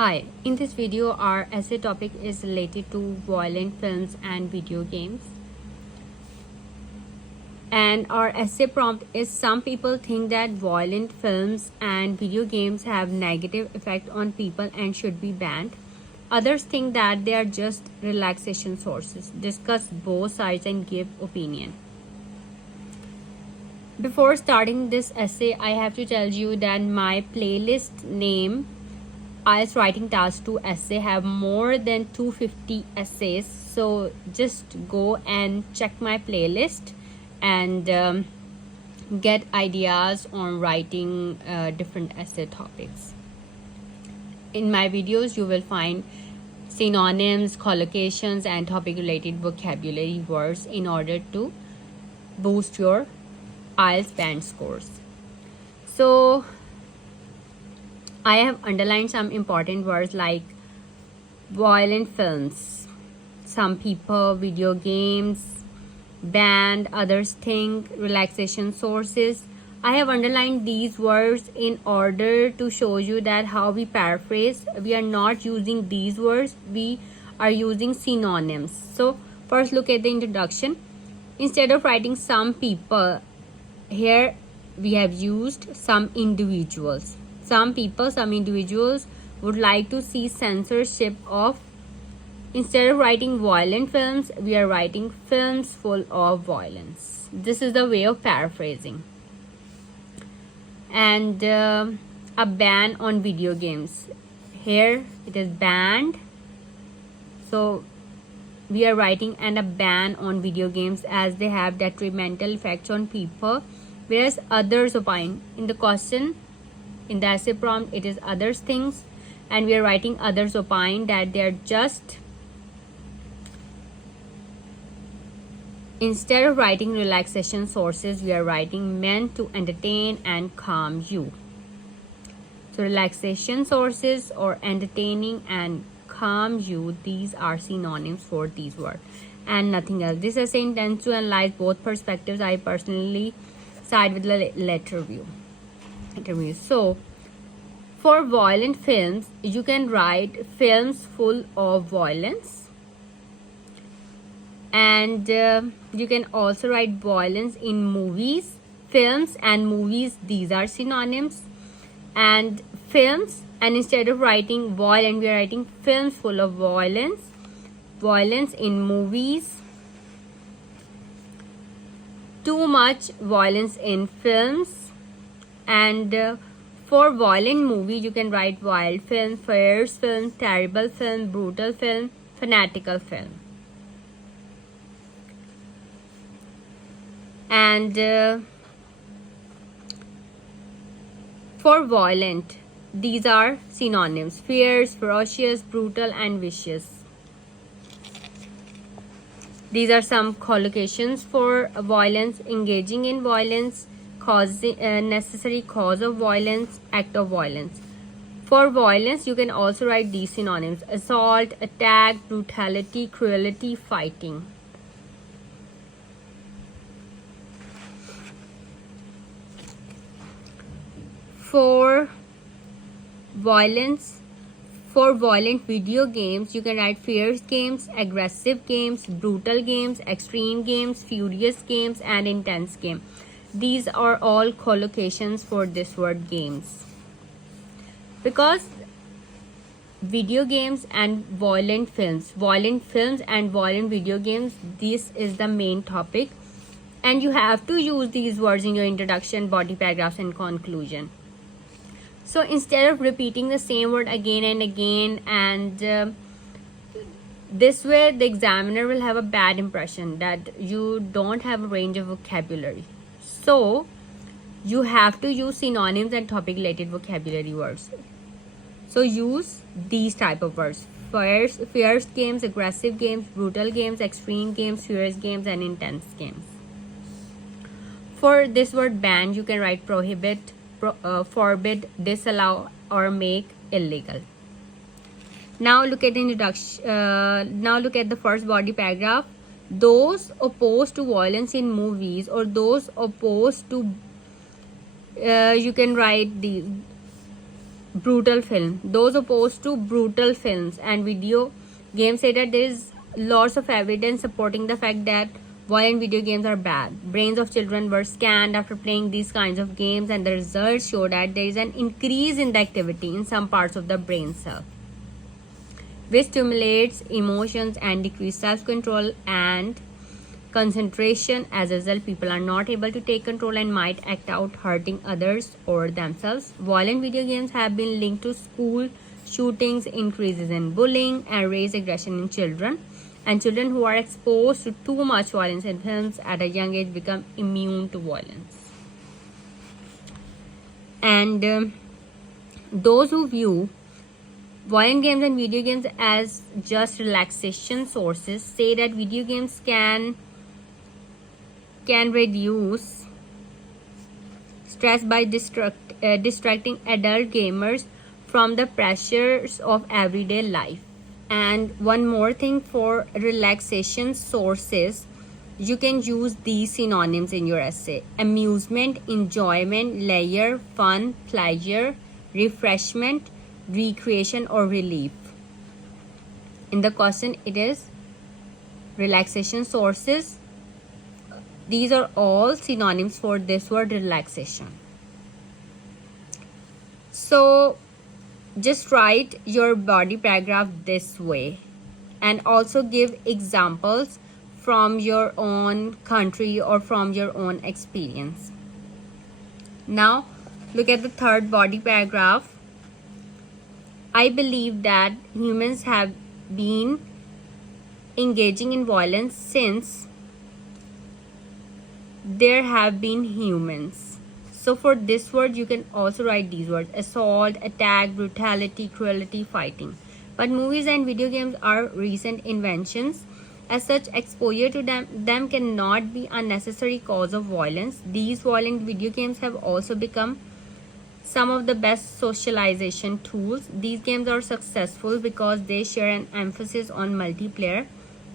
Hi, in this video our essay topic is related to violent films and video games. And our essay prompt is: some people think that violent films and video games have negative effect on people and should be banned. Others think that they are just relaxation sources. Discuss both sides and give opinion. Before starting this essay, I have to tell you that my playlist name IELTS Writing Task 2 essay have more than 250 essays, so just go and check my playlist and get ideas on writing different essay topics. In my videos you will find synonyms, collocations and topic related vocabulary words in order to boost your IELTS band scores. So I have underlined some important words like violent films, some people, video games, banned, others think, relaxation sources. I have underlined these words in order to show you that how we paraphrase. We are not using these words, we are using synonyms. So first look at the introduction. Instead of writing some people, here we have used some individuals. Some people, some individuals would like to see censorship of. Instead of writing violent films, we are writing films full of violence. This is the way of paraphrasing. And a ban on video games. Here it is banned. So we are writing and a ban on video games as they have detrimental effects on people, whereas others opine. In the question, in the essay prompt, it is others things, and we are writing others opine that they are just. Instead of writing relaxation sources, we are writing meant to entertain and calm you. So relaxation sources or entertaining and calm you, these are synonyms for these words and nothing else. This essay intends to analyze both perspectives. I personally side with the latter view. So for violent films, you can write films full of violence, and you can also write violence in movies. Films and movies, these are synonyms. And films, and instead of writing violent, we are writing films full of violence. Violence in movies, too much violence in films. And for violent movie, you can write wild film, fierce film, terrible film, brutal film, fanatical film. And for violent, these are synonyms: fierce, ferocious, brutal and vicious. These are some collocations for violence: engaging in violence, necessary cause of violence, act of violence. For violence, you can also write these synonyms: assault, attack, brutality, cruelty, fighting. For violence, for violent video games, you can write fierce games, aggressive games, brutal games, extreme games, furious games and intense game. These are all collocations for this word games, because video games and violent films and violent video games, this is the main topic, and you have to use these words in your introduction, body paragraphs and conclusion. So instead of repeating the same word again and again, and this way the examiner will have a bad impression that you don't have a range of vocabulary. So you have to use synonyms and topic related vocabulary words. So use these type of words: fierce games, aggressive games, brutal games, extreme games, furious games and intense games. For this word ban, you can write prohibit, forbid, disallow or make illegal. Now look at the introduction. Now look at the first body paragraph. Those opposed to violence in movies, or those opposed to, you can write these. brutal film. Those opposed to brutal films and video games say that there is lots of evidence supporting the fact that violent video games are bad. Brains of children were scanned after playing these kinds of games, and the results show that there is an increase in the activity in some parts of the brain cell, which stimulates emotions and decrease self-control and concentration. As a result, people are not able to take control and might act out, hurting others or themselves. Violent video games have been linked to school shootings, increases in bullying, and raised aggression in children. And children who are exposed to too much violence in films at a young age become immune to violence. And those who view violent games and video games as just relaxation sources say that video games can reduce stress by distracting adult gamers from the pressures of everyday life. And one more thing, for relaxation sources, you can use these synonyms in your essay: amusement, enjoyment, leisure, fun, pleasure, refreshment, recreation, or relief. In the question, it is relaxation sources. These are all synonyms for this word relaxation. So just write your body paragraph this way and also give examples from your own country or from your own experience. Now look at the third body paragraph. I believe that humans have been engaging in violence since there have been humans. So for this word, you can also write these words: assault, attack, brutality, cruelty, fighting. But movies and video games are recent inventions. As such, exposure to them cannot be a necessary cause of violence. These violent video games have also become some of the best socialization tools. These games are successful because they share an emphasis on multiplayer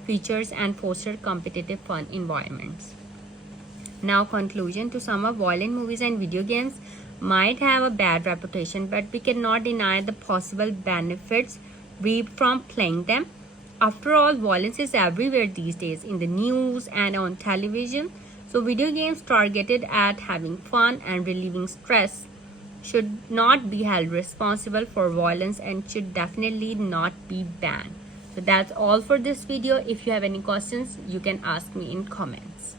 features and foster competitive fun environments. Now, conclusion: to sum up, violent movies and video games might have a bad reputation, but we cannot deny the possible benefits reaped from playing them. After all, violence is everywhere these days, in the news and on television. So video games targeted at having fun and relieving stress should not be held responsible for violence and should definitely not be banned. So that's all for this video. If you have any questions, you can ask me in comments.